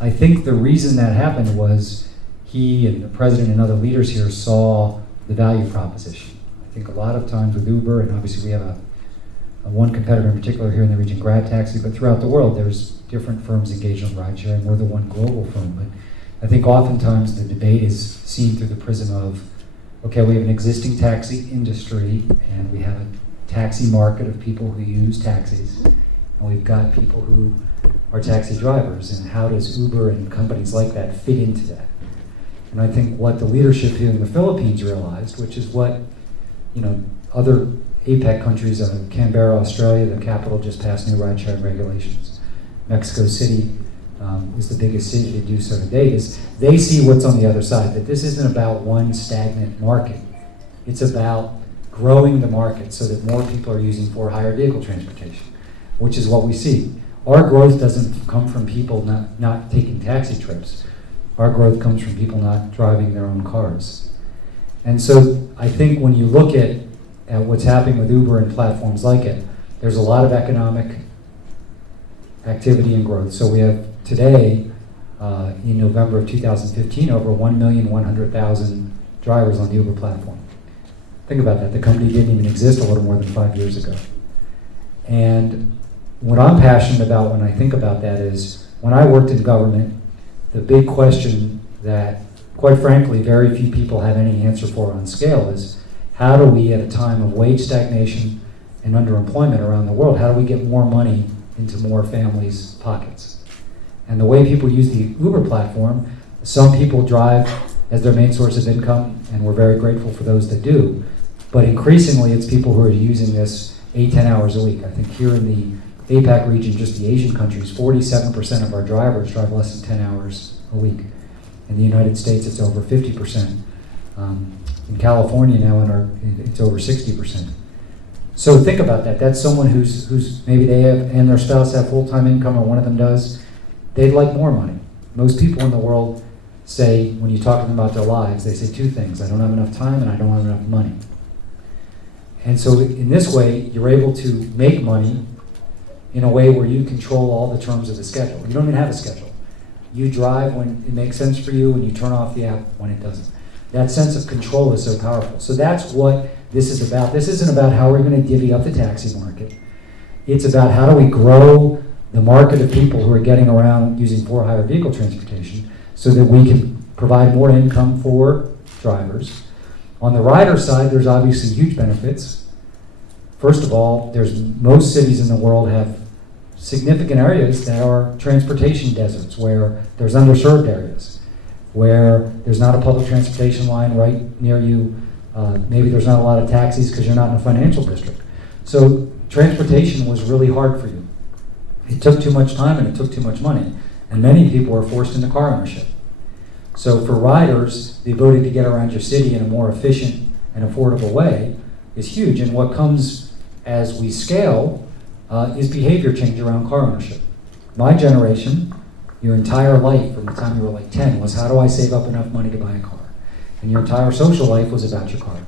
I think the reason that happened was he and the president and other leaders here saw the value proposition. I think a lot of times with Uber, and obviously we have a one competitor in particular here in the region, Grab Taxi, but throughout the world there's different firms engaged in ride sharing. We're the one global firm, but I think oftentimes the debate is seen through the prism of, okay, we have an existing taxi industry and we have a taxi market of people who use taxis, and we've got people who are taxi drivers, and how does Uber and companies like that fit into that? And I think what the leadership here in the Philippines realized, which is what other APEC countries, Canberra, Australia, the capital, just passed new ride-sharing regulations. Mexico City is the biggest city to do so to date, is they see what's on the other side, that this isn't about one stagnant market. It's about growing the market so that more people are using for-hire vehicle transportation, which is what we see. Our growth doesn't come from people not taking taxi trips. Our growth comes from people not driving their own cars. And so I think when you look at what's happening with Uber and platforms like it, there's a lot of economic activity and growth. So we have today, in November of 2015, over 1,100,000 drivers on the Uber platform. Think about that. The company didn't even exist a little more than 5 years ago. And what I'm passionate about when I think about that is, when I worked in government, the big question that, quite frankly, very few people have any answer for on scale is, how do we, at a time of wage stagnation and underemployment around the world, how do we get more money into more families' pockets? And the way people use the Uber platform, some people drive as their main source of income, and we're very grateful for those that do, but increasingly it's people who are using this 8-10 hours a week. I think here in the APAC region, just the Asian countries, 47% of our drivers drive less than 10 hours a week. In the United States, it's over 50%. In California now, it's over 60%. So think about that. That's someone who's maybe they have, and their spouse have full-time income, or one of them does. They'd like more money. Most people in the world say, when you talk to them about their lives, they say two things: I don't have enough time, and I don't have enough money. And so in this way, you're able to make money in a way where you control all the terms of the schedule. You don't even have a schedule. You drive when it makes sense for you, and you turn off the app when it doesn't. That sense of control is so powerful. So that's what this is about. This isn't about how we're going to divvy up the taxi market. It's about how do we grow the market of people who are getting around using for-hire vehicle transportation so that we can provide more income for drivers. On the rider side, there's obviously huge benefits. First of all, most cities in the world have significant areas that are transportation deserts, where there's underserved areas, where there's not a public transportation line right near you. Maybe there's not a lot of taxis because you're not in a financial district. So transportation was really hard for you. It took too much time and it took too much money. And many people were forced into car ownership. So for riders, the ability to get around your city in a more efficient and affordable way is huge. And what comes as we scale is behavior change around car ownership. My generation, your entire life from the time you were like 10 was, how do I save up enough money to buy a car? And your entire social life was about your car.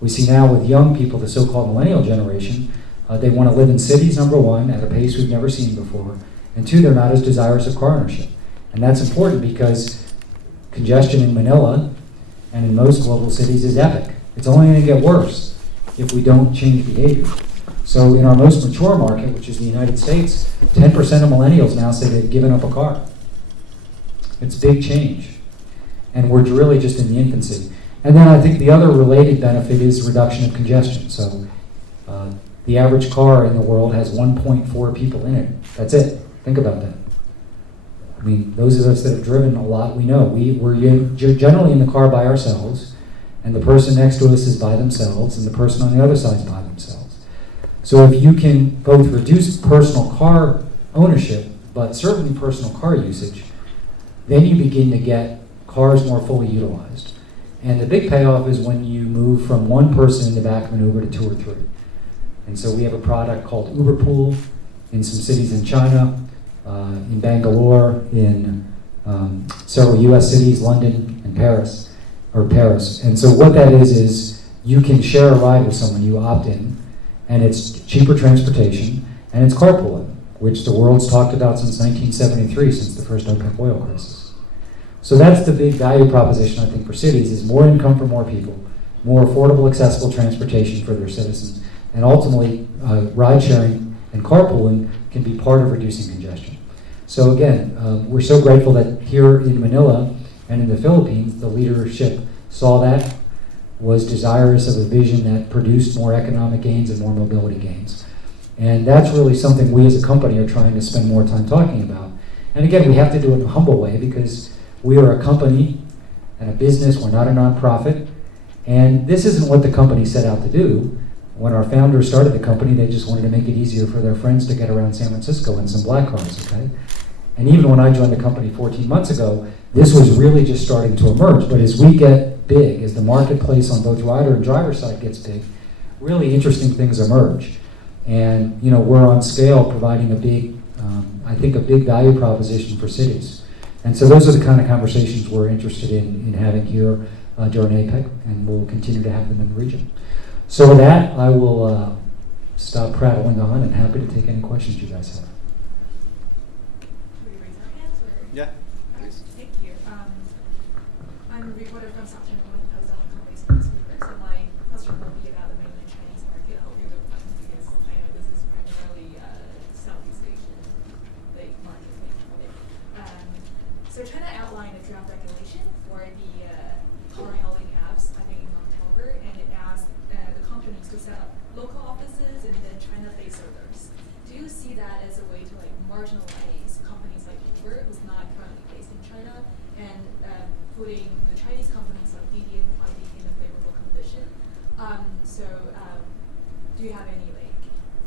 We see now with young people, the so-called millennial generation, they want to live in cities, number one, at a pace we've never seen before, and two, they're not as desirous of car ownership. And that's important because congestion in Manila and in most global cities is epic. It's only going to get worse if we don't change behavior. So in our most mature market, which is the United States, 10% of millennials now say they've given up a car. It's big change. And we're really just in the infancy. And then I think the other related benefit is reduction of congestion. So the average car in the world has 1.4 people in it. That's it. Think about that. I mean, those of us that have driven a lot, we know. We're generally in the car by ourselves, and the person next to us is by themselves, and the person on the other side is by themselves. So if you can both reduce personal car ownership, but certainly personal car usage, then you begin to get cars more fully utilized. And the big payoff is when you move from one person in the back of an Uber to 2 or 3. And so we have a product called Uber Pool in some cities in China, in Bangalore, in several US cities, London and Paris. And so what that is you can share a ride with someone, you opt in, and it's cheaper transportation, and it's carpooling. which the world's talked about since 1973, since the first OPEC oil crisis. So that's the big value proposition, I think, for cities, is more income for more people, more affordable, accessible transportation for their citizens, and ultimately, ride sharing and carpooling can be part of reducing congestion. So again, we're so grateful that here in Manila and in the Philippines, the leadership saw that, was desirous of a vision that produced more economic gains and more mobility gains. And that's really something we as a company are trying to spend more time talking about. And again, we have to do it in a humble way because we are a company and a business, we're not a nonprofit. And this isn't what the company set out to do. When our founders started the company, they just wanted to make it easier for their friends to get around San Francisco in some black cars, okay? And even when I joined the company 14 months ago, this was really just starting to emerge. But as we get big, as the marketplace on both rider and driver side gets big, really interesting things emerge. And we're on scale providing a big, I think a big value proposition for cities. And so those are the kind of conversations we're interested in having here during APEC, and we'll continue to have them in the region. So with that, I will stop prattling on and happy to take any questions you guys have. Should we raise our hands? Or? Yeah, please. Thank you. I'm a reporter from South China with Post on Companies Speakers, so my question will be about the mainland Chinese market. I hope you're good fun because I know this is primarily Southeast Asian market. So China outlined a draft regulation for the car hailing apps, I think in October, and it asked the companies to set up local offices and then China-based servers. Do you see that as a way to marginalize companies like Uber, who's not currently based in China, and putting the Chinese companies like Didi and Kuaidi in a favorable condition? Do you have any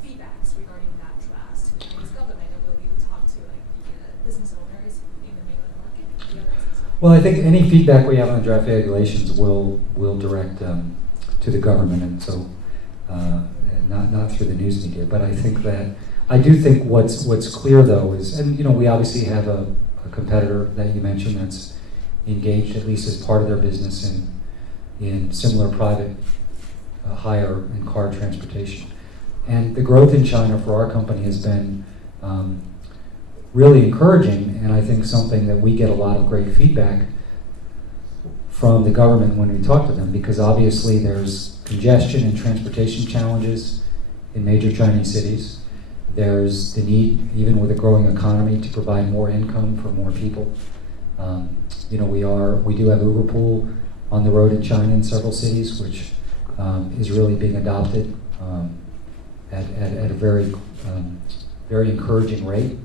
feedbacks regarding that draft to the Chinese government, and will you talk to the business owners in the mainland market? Well, I think any feedback we have on draft regulations will direct to the government, and so not through the news media. But I think that I do think what's clear though is, and we obviously have a competitor that you mentioned that's engaged at least as part of their business in similar private hire and car transportation, and the growth in China for our company has been really encouraging, and I think something that we get a lot of great feedback from the government when we talk to them, because obviously there's congestion and transportation challenges in major Chinese cities. There's the need, even with a growing economy, to provide more income for more people. We do have Uber Pool on the road in China in several cities, which is really being adopted at a very encouraging rate.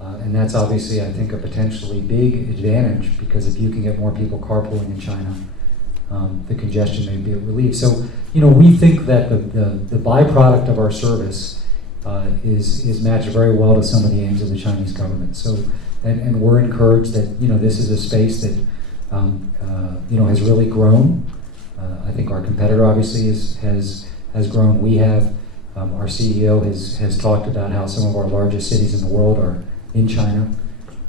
And that's obviously, I think, a potentially big advantage, because if you can get more people carpooling in China, the congestion may be relieved. So, we think that the byproduct of our service is matched very well to some of the aims of the Chinese government. So, and we're encouraged that this is a space that has really grown. I think our competitor obviously has grown. We have our CEO has talked about how some of our largest cities in the world are in China,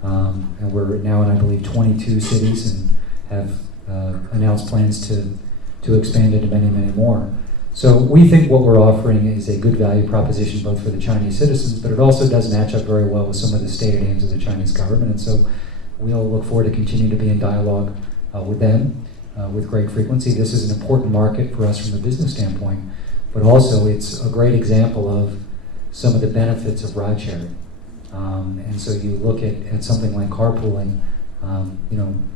and we're now in, I believe, 22 cities, and have announced plans to expand into many, many more. So we think what we're offering is a good value proposition both for the Chinese citizens, but it also does match up very well with some of the stated aims of the Chinese government. And so we'll look forward to continue to be in dialogue with them with great frequency. This is an important market for us from the business standpoint, but also it's a great example of some of the benefits of ride sharing. And so you look at something like carpooling,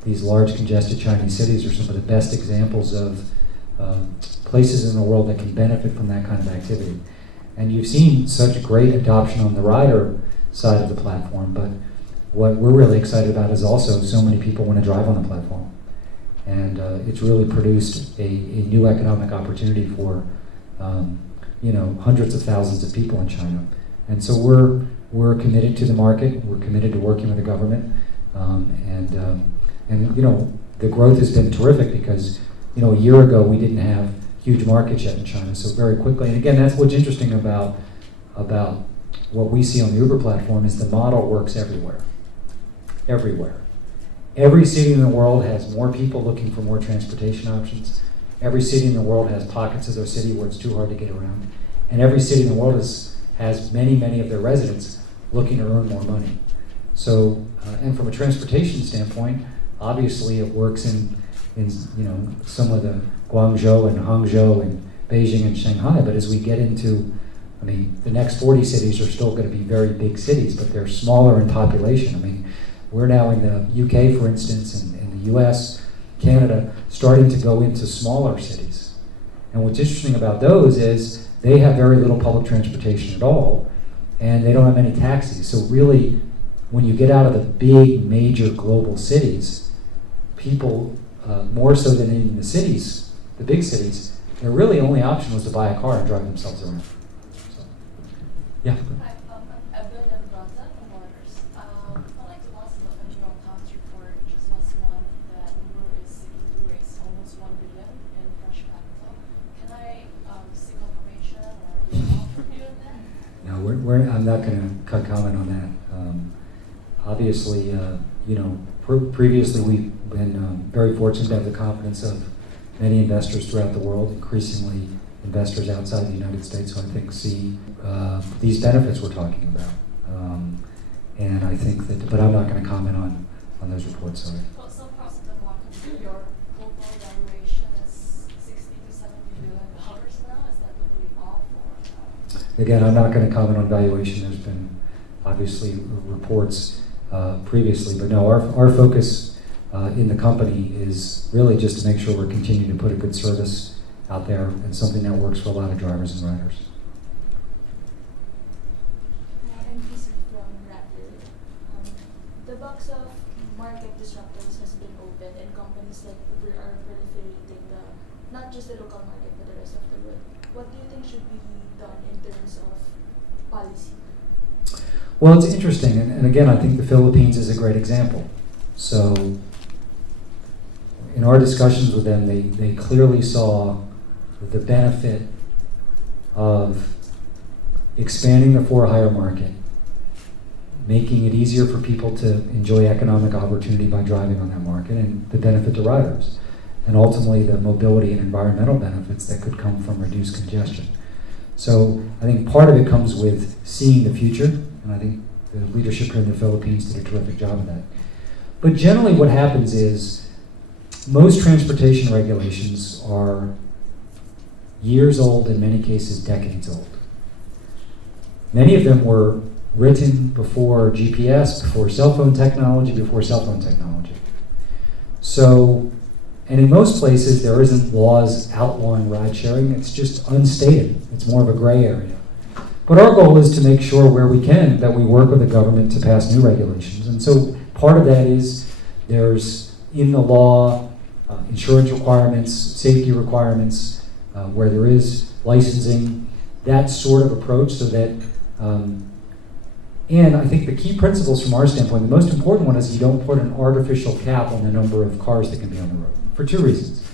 these large congested Chinese cities are some of the best examples of places in the world that can benefit from that kind of activity. And you've seen such great adoption on the rider side of the platform, but what we're really excited about is also so many people want to drive on the platform. And it's really produced a new economic opportunity for hundreds of thousands of people in China. And so we're committed to the market. We're committed to working with the government, and the growth has been terrific because a year ago we didn't have huge markets yet in China. So very quickly, and again, that's what's interesting about what we see on the Uber platform is the model works everywhere. Everywhere. Every city in the world has more people looking for more transportation options. Every city in the world has pockets of their city where it's too hard to get around. And every city in the world has many, many of their residents looking to earn more money. So, and from a transportation standpoint, obviously it works in some of the Guangzhou and Hangzhou and Beijing and Shanghai, but as we get into, the next 40 cities are still going to be very big cities, but they're smaller in population. We're now in the UK, for instance, and in the US, Canada, starting to go into smaller cities. And what's interesting about those is they have very little public transportation at all, and they don't have many taxis. So really, when you get out of the big, major global cities, people, more so than in the cities, the big cities, their really only option was to buy a car and drive themselves around. So, yeah. Hi, I'm Brilliant Bronza from Borders. I'd like to ask about the New York Times report just last month that Uber is seeking to raise almost $1 billion in fresh capital. Can I seek confirmation or denial from you on that? No, I'm not going to comment on that. Obviously, previously we've been very fortunate to have the confidence of many investors throughout the world, increasingly investors outside the United States who I think see these benefits we're talking about. And I think that, but I'm not going to comment on those reports, sorry. Well, some parts of the market, your total valuation is $60 to $70 billion now. Is that totally off or? Again, I'm not going to comment on valuation. There's been obviously reports previously, but no, our focus in the company is really just to make sure we're continuing to put a good service out there and something that works for a lot of drivers and riders. I'm PC from Raptor. The box of market disruptors has been opened, and companies like Uber are proliferating not just the local market but the rest of the world. What do you think should be done in terms of policy? Well, it's interesting, and again, I think the Philippines is a great example. So, in our discussions with them, they clearly saw the benefit of expanding the for-hire market, making it easier for people to enjoy economic opportunity by driving on that market, and the benefit to riders, and ultimately the mobility and environmental benefits that could come from reduced congestion. So I think part of it comes with seeing the future, and I think the leadership here in the Philippines did a terrific job of that. But generally what happens is most transportation regulations are years old, in many cases decades old. Many of them were written before GPS, before cell phone technology. So, and in most places there isn't laws outlawing ride sharing, it's just unstated. It's more of a gray area. But our goal is to make sure where we can that we work with the government to pass new regulations. And so part of that is there's in the law insurance requirements, safety requirements, where there is licensing, that sort of approach so that, and I think the key principles from our standpoint, the most important one is you don't put an artificial cap on the number of cars that can be on the road, for two reasons.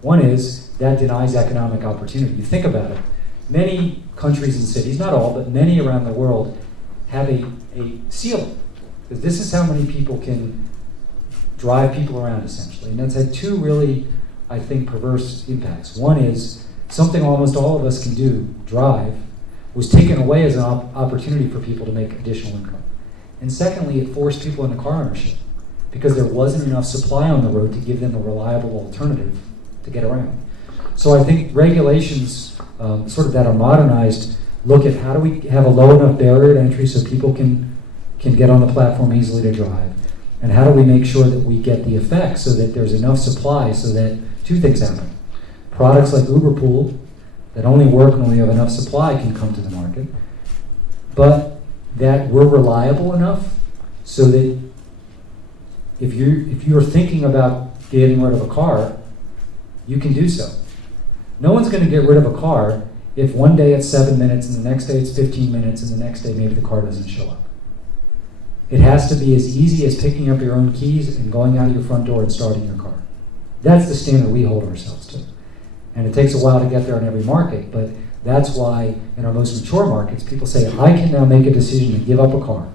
One is that denies economic opportunity. You think about it, many countries and cities, not all, but many around the world have a ceiling. Because this is how many people can drive people around, essentially. And that's had two really, I think, perverse impacts. One is something almost all of us can do, drive, was taken away as an opportunity for people to make additional income. And secondly, it forced people into car ownership because there wasn't enough supply on the road to give them a reliable alternative to get around. So I think regulations, sort of that are modernized, look at how do we have a low enough barrier to entry so people can get on the platform easily to drive. And how do we make sure that we get the effect so that there's enough supply so that two things happen. Products like Uber Pool that only work when we have enough supply can come to the market, but that we're reliable enough so that if you're thinking about getting rid of a car, you can do so. No one's going to get rid of a car if one day it's 7 minutes and the next day it's 15 minutes and the next day maybe the car doesn't show up. It has to be as easy as picking up your own keys and going out of your front door and starting your car. That's the standard we hold ourselves to. And it takes a while to get there in every market, but that's why in our most mature markets, people say, I can now make a decision to give up a car,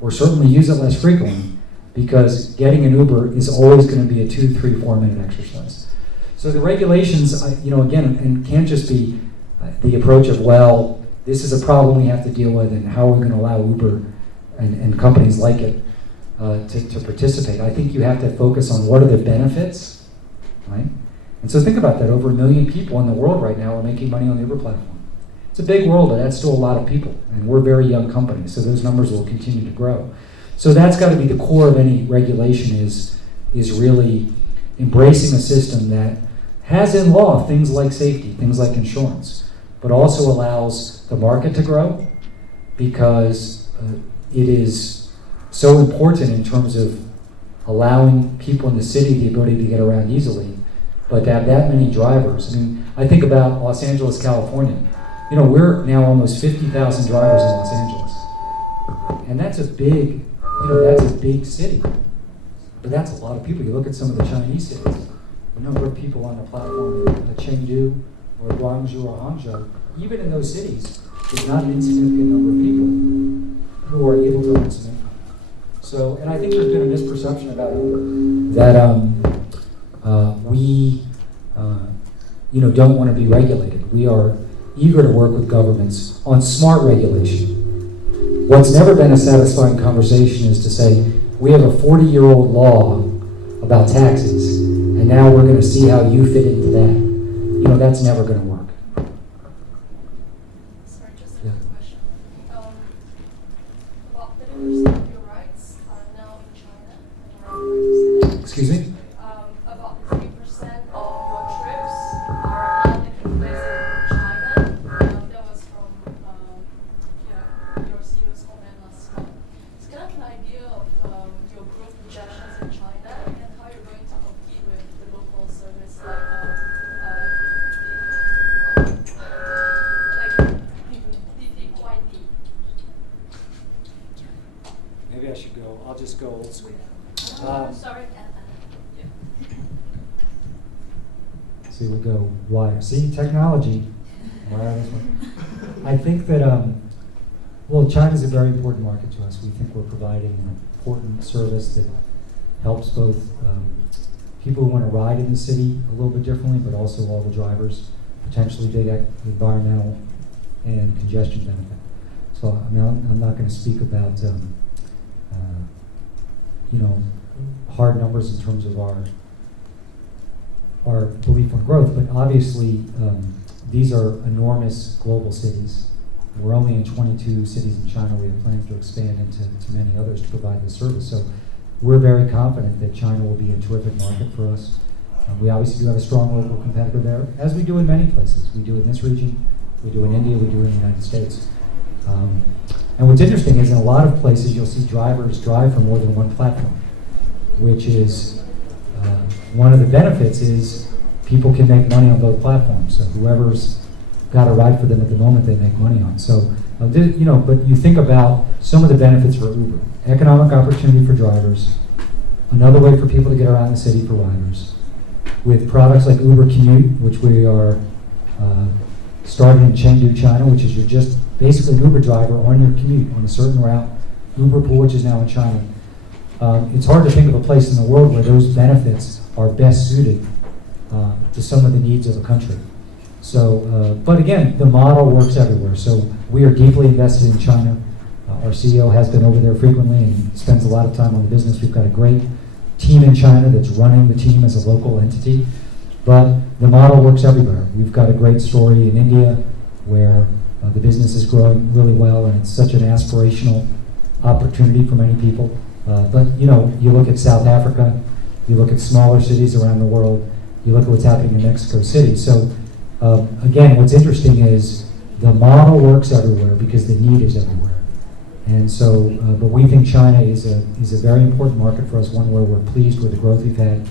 or certainly use it less frequently, because getting an Uber is always going to be a 2, 3, 4 minute exercise. So the regulations, again, and can't just be the approach of, well, this is a problem we have to deal with, and how are we going to allow Uber and companies like it to participate. I think you have to focus on what are the benefits, right? And so think about that. Over 1 million people in the world right now are making money on the Uber platform. It's a big world, but that's still a lot of people. And we're a very young company, so those numbers will continue to grow. So that's got to be the core of any regulation, is really embracing a system that has in law things like safety, things like insurance, but also allows the market to grow, because it is so important in terms of allowing people in the city the ability to get around easily, but to have that many drivers. I mean, I think about Los Angeles, California. You know, we're now almost 50,000 drivers in Los Angeles. And that's a big, that's a big city. But that's a lot of people. You look at some of the Chinese cities, the number of people on the platform in Chengdu or Guangzhou or Hangzhou, even in those cities, is not an insignificant number of people who are able to earn some income. So, and I think there's been a misperception about Uber that we, don't want to be regulated. We are eager to work with governments on smart regulation. What's never been a satisfying conversation is to say, we have a 40-year-old law about taxes, and now we're going to see how you fit into that. That's never going to work. Sorry, just a Yeah. quick question. About 30% of your rights are now in China. Am I right to say that? Excuse me? About 30% of your trips are now taking place in China. That was from your CEO's comment last month. It's kind of an idea of your growth projections in China and how you're going to compete with the local service like Maybe I should go. I'll just go old school. sorry. So we go wire. See, technology. Wireless one. I think that, China's a very important market to us. We think we're providing an important service that helps both people who want to ride in the city a little bit differently, but also all the drivers, potentially big environmental and congestion benefit. So I'm not going to speak about hard numbers in terms of our belief on growth, but obviously these are enormous global cities. We're only in 22 cities in China. We have plans to expand into many others to provide this service. So we're very confident that China will be a terrific market for us. We obviously do have a strong local competitor there, as we do in many places. We do in this region, we do in India, we do in the United States. And what's interesting is in a lot of places you'll see drivers drive from more than one platform, which is one of the benefits is people can make money on both platforms. So whoever's got a ride for them at the moment, they make money on. So, but you think about some of the benefits for Uber. Economic opportunity for drivers, another way for people to get around the city for riders. With products like Uber Commute, which we are starting in Chengdu, China, which is you're just basically an Uber driver on your commute on a certain route. Uber Pool, which is now in China. It's hard to think of a place in the world where those benefits are best suited to some of the needs of a country. So, but again, the model works everywhere. So we are deeply invested in China. Our CEO has been over there frequently and spends a lot of time on the business. We've got a great team in China that's running the team as a local entity. But the model works everywhere. We've got a great story in India where the business is growing really well, and it's such an aspirational opportunity for many people. But you look at South Africa, you look at smaller cities around the world, you look at what's happening in Mexico City. So again, what's interesting is the model works everywhere because the need is everywhere. And so, but we think China is a very important market for us, one where we're pleased with the growth we've had,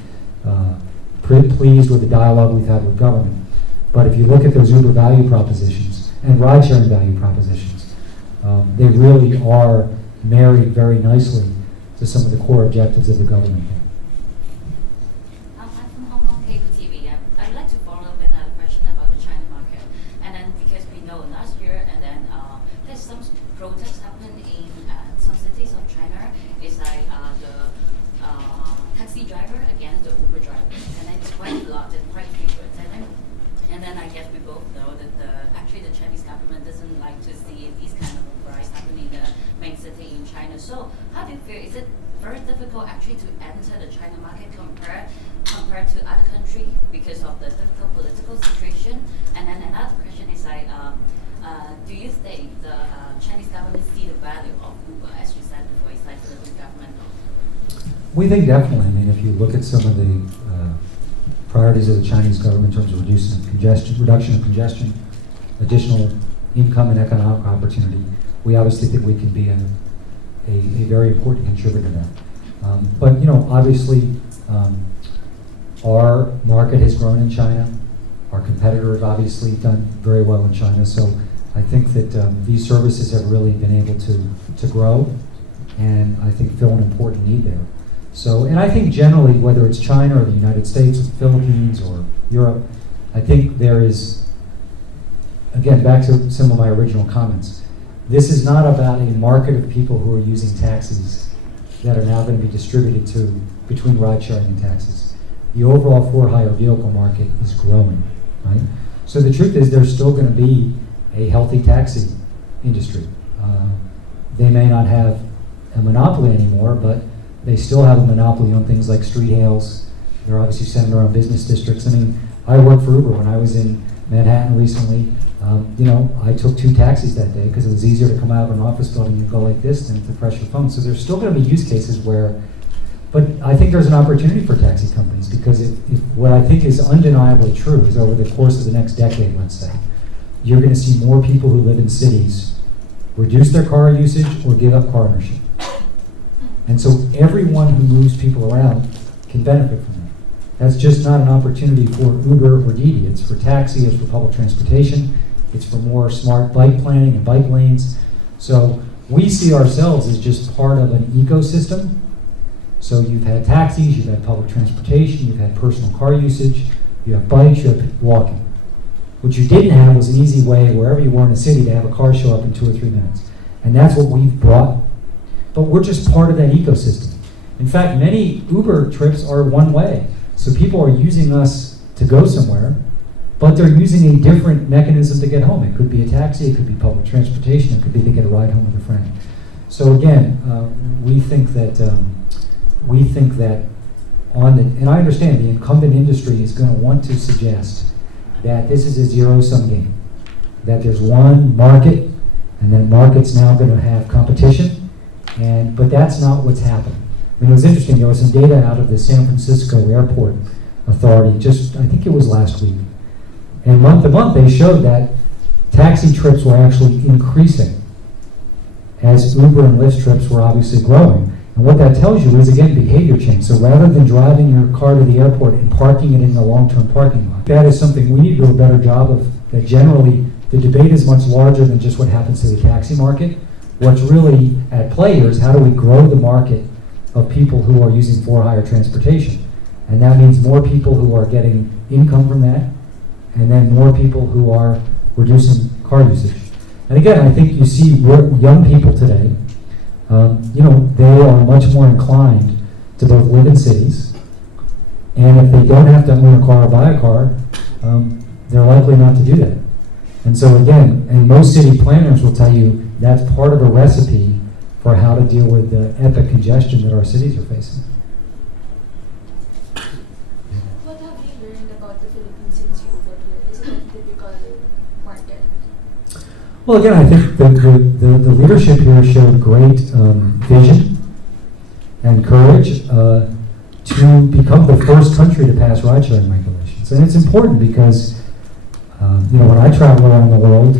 pleased with the dialogue we've had with government. But if you look at those Uber value propositions and ride-sharing value propositions, they really are married very nicely to some of the core objectives of the government. I'm from Hong Kong cable TV. I'd like to follow up another question about the China market. And then because we know last year, and then there's some protests happen in some cities of China. It's like the taxi driver against the Uber driver, and then it's quite a lot and quite frequent. And then I guess we both know that actually the Chinese government doesn't like to enter the China market compared to other countries because of the difficult political situation? And then another question is like, do you think the Chinese government see the value of Uber, as you said before, it's like Philippine government? We think definitely. I mean, if you look at some of the priorities of the Chinese government in terms of reduction of congestion, additional income and economic opportunity, we obviously think we can be a very important contributor to that. But obviously, our market has grown in China. Our competitor have obviously done very well in China. So I think that these services have really been able to grow, and I think fill an important need there. So, and I think generally, whether it's China or the United States or the Philippines or Europe, I think there is, again, back to some of my original comments, this is not about a market of people who are using taxis that are now going to be distributed between ride sharing and taxis. The overall for-hire vehicle market is growing, right? So the truth is there's still going to be a healthy taxi industry. They may not have a monopoly anymore, but they still have a monopoly on things like street hails. They're obviously centered around business districts. I mean, I worked for Uber when I was in Manhattan recently. I took 2 taxis that day because it was easier to come out of an office building and go like this than to press your phone. So there's still going to be use cases where, but I think there's an opportunity for taxi companies because if what I think is undeniably true is over the course of the next decade, let's say, you're going to see more people who live in cities reduce their car usage or give up car ownership. And so everyone who moves people around can benefit from that. That's just not an opportunity for Uber or Didi. It's for taxi, it's for public transportation, it's for more smart bike planning and bike lanes. So we see ourselves as just part of an ecosystem. So you've had taxis, you've had public transportation, you've had personal car usage, you have bikes, you have walking. What you didn't have was an easy way, wherever you were in the city, to have a car show up in 2 or 3 minutes. And that's what we've brought. But we're just part of that ecosystem. In fact, many Uber trips are one way. So people are using us to go somewhere, but they're using a different mechanism to get home. It could be a taxi, it could be public transportation, it could be to get a ride home with a friend. So again, we think that and I understand the incumbent industry is going to want to suggest that this is a zero-sum game, that there's one market, and that market's now going to have competition. But that's not what's happened. I mean, it was interesting. There was some data out of the San Francisco Airport Authority I think it was last week. And month to month, they showed that taxi trips were actually increasing as Uber and Lyft trips were obviously growing. And what that tells you is, again, behavior change. So rather than driving your car to the airport and parking it in the long-term parking lot, that is something we need to do a better job of. That generally, the debate is much larger than just what happens to the taxi market. What's really at play here is how do we grow the market of people who are using for-hire transportation. And that means more people who are getting income from that, and then more people who are reducing car usage. And again, I think you see young people today, they are much more inclined to both live in cities, and if they don't have to own a car or buy a car, they're likely not to do that. And so again, and most city planners will tell you that's part of a recipe for how to deal with the epic congestion that our cities are facing. What have you learned about the Philippines since you got here? Is it a typical market? Well, again, I think the leadership here showed great vision and courage to become the first country to pass ride-sharing regulations. And it's important because, when I travel around the world,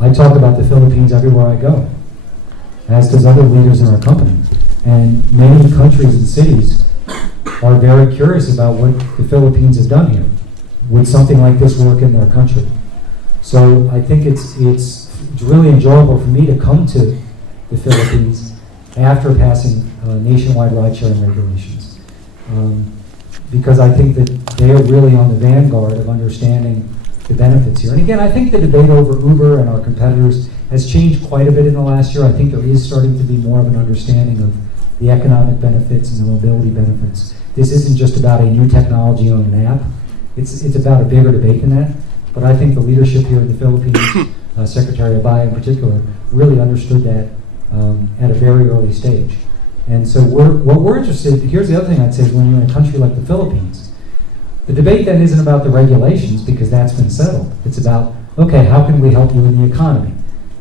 I talk about the Philippines everywhere I go, as does other leaders in our company. And many countries and cities are very curious about what the Philippines has done here. Would something like this work in their country? So I think it's really enjoyable for me to come to the Philippines after passing nationwide ride-sharing regulations, because I think that they are really on the vanguard of understanding the benefits here. And again, I think the debate over Uber and our competitors has changed quite a bit in the last year. I think there is starting to be more of an understanding of the economic benefits and the mobility benefits. This isn't just about a new technology on an app. It's about a bigger debate than that. But I think the leadership here in the Philippines, Secretary Abaya in particular, really understood that at a very early stage. And so what we're interested, here's the other thing I'd say, is when you're in a country like the Philippines, the debate then isn't about the regulations because that's been settled. It's about, okay, how can we help you in the economy?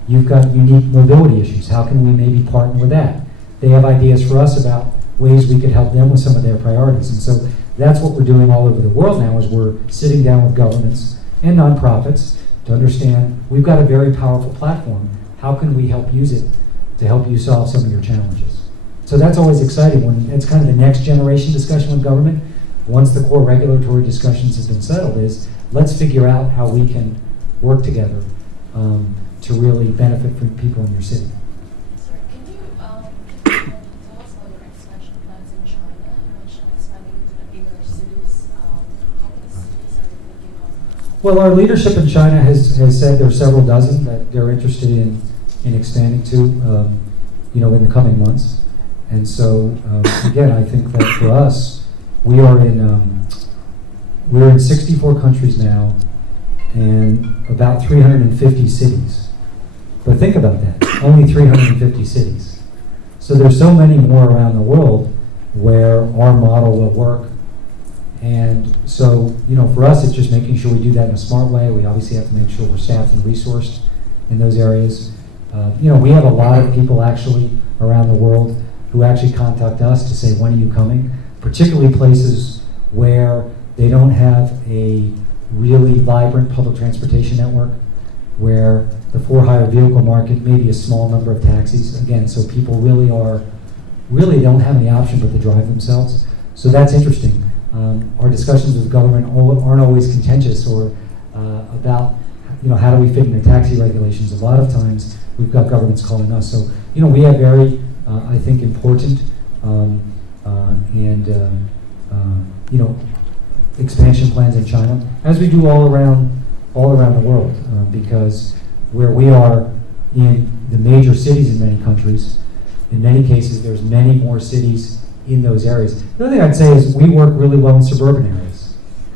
You've got unique mobility issues. How can we maybe partner with that? They have ideas for us about ways we could help them with some of their priorities. And so that's what we're doing all over the world now, is we're sitting down with governments and nonprofits to understand we've got a very powerful platform. How can we help use it to help you solve some of your challenges? So that's always exciting when it's kind of the next generation discussion with government. Once the core regulatory discussions have been settled, is let's figure out how we can work together to really benefit from people in your city. Sorry, can you tell us about your expansion plans in China? You mentioned expanding into the bigger cities. How many cities are you thinking of? Well, our leadership in China has said there are several dozen that they're interested in expanding to, in the coming months. And so, again, I think that for us, we're in 64 countries now and about 350 cities. But think about that, only 350 cities. So there's so many more around the world where our model will work. And so, for us, it's just making sure we do that in a smart way. We obviously have to make sure we're staffed and resourced in those areas. We have a lot of people actually around the world who actually contact us to say, when are you coming? Particularly places where they don't have a really vibrant public transportation network, where the for-hire vehicle market may be a small number of taxis. Again, so people really don't have any option but to drive themselves. So that's interesting. Our discussions with government aren't always contentious or about how do we fit in the taxi regulations. A lot of times we've got governments calling us. So we have very I think important expansion plans in China, as we do all around the world, because where we are in the major cities in many countries, in many cases there's many more cities in those areas. The other thing I'd say is we work really well in suburban areas.